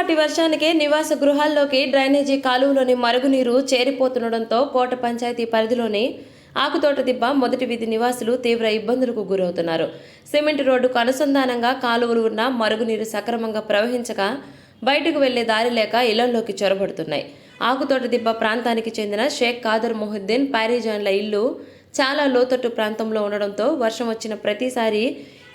చిన్నపాటి వర్షానికి నివాస గృహాల్లోకి డ్రైనేజీ కాలువలోని మరుగునీరు చేరిపోతుండడంతో కోట పంచాయతీ పరిధిలోని ఆకుతోట దిబ్బ మొదటి వీధి నివాసులు తీవ్ర ఇబ్బందులకు గురవుతున్నారు. సిమెంట్ రోడ్డుకు అనుసంధానంగా కాలువలు ఉన్న మరుగునీరు సక్రమంగా ప్రవహించక బయటకు వెళ్ళే దారి లేక ఇళ్ళలోకి చొరబడుతున్నాయి. ఆకుతోట దిబ్బ ప్రాంతానికి చెందిన షేక్ కాదర్ మొహుద్దీన్ పారిజాన్ల ఇల్లు చాలా లోతట్టు ప్రాంతంలో ఉండడంతో వర్షం వచ్చిన ప్రతిసారి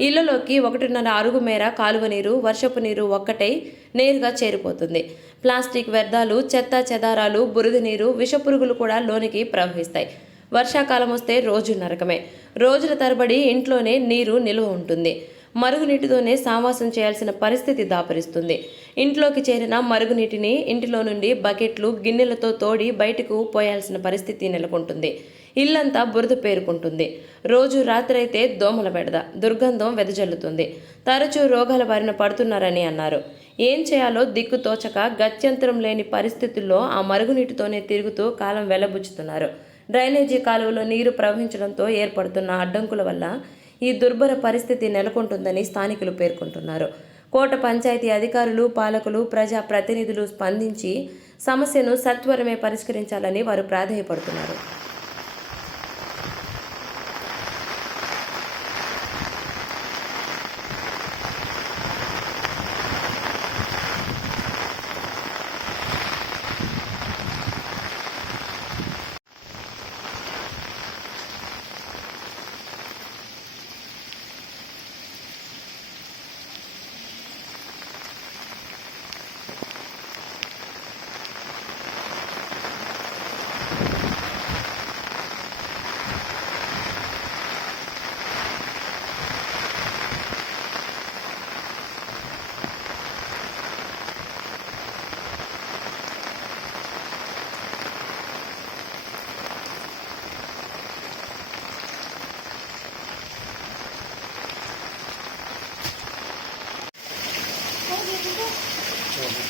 ఇళ్ళలోకి ఒకటిన్నర అరుగు మేర కాలువ నీరు వర్షపు నీరు ఒక్కటై నేరుగా చేరిపోతుంది. ప్లాస్టిక్ వ్యర్థాలు చెత్త చెదారాలు బురద నీరు విషపురుగులు కూడా లోనికి ప్రవహిస్తాయి. వర్షాకాలం వస్తే రోజు నరకమే. రోజుల తరబడి ఇంట్లోనే నీరు నిల్వ ఉంటుంది. మరుగునీటితోనే సావాసం చేయాల్సిన పరిస్థితి దాపరిస్తుంది. ఇంట్లోకి చేరిన మరుగునీటిని ఇంటిలో నుండి బకెట్లు గిన్నెలతో తోడి బయటకు పోయాల్సిన పరిస్థితి నెలకొంటుంది. ఇల్లంతా బురద పేరుకుంటుంది. రోజు రాత్రైతే దోమల బెడద దుర్గంధం వెదజల్లుతుంది. తరచూ రోగాల బారిన పడుతున్నారని అన్నారు. ఏం చేయాలో దిక్కు తోచక గత్యంతరం లేని పరిస్థితుల్లో ఆ మరుగునీటితోనే తిరుగుతూ కాలం వెల్లబుచ్చుతున్నారు డ్రైనేజీ కాలువలో నీరు ప్రవహించడంతో ఏర్పడుతున్న అడ్డంకుల వల్ల ఈ దుర్భర పరిస్థితి నెలకొంటుందని స్థానికులు పేర్కొంటున్నారు. కోట పంచాయతీ అధికారులు పాలకులు ప్రజా ప్రతినిధులు స్పందించి సమస్యను సత్వరమే పరిష్కరించాలని వారు ప్రాధేయపడుతున్నారు. Ага.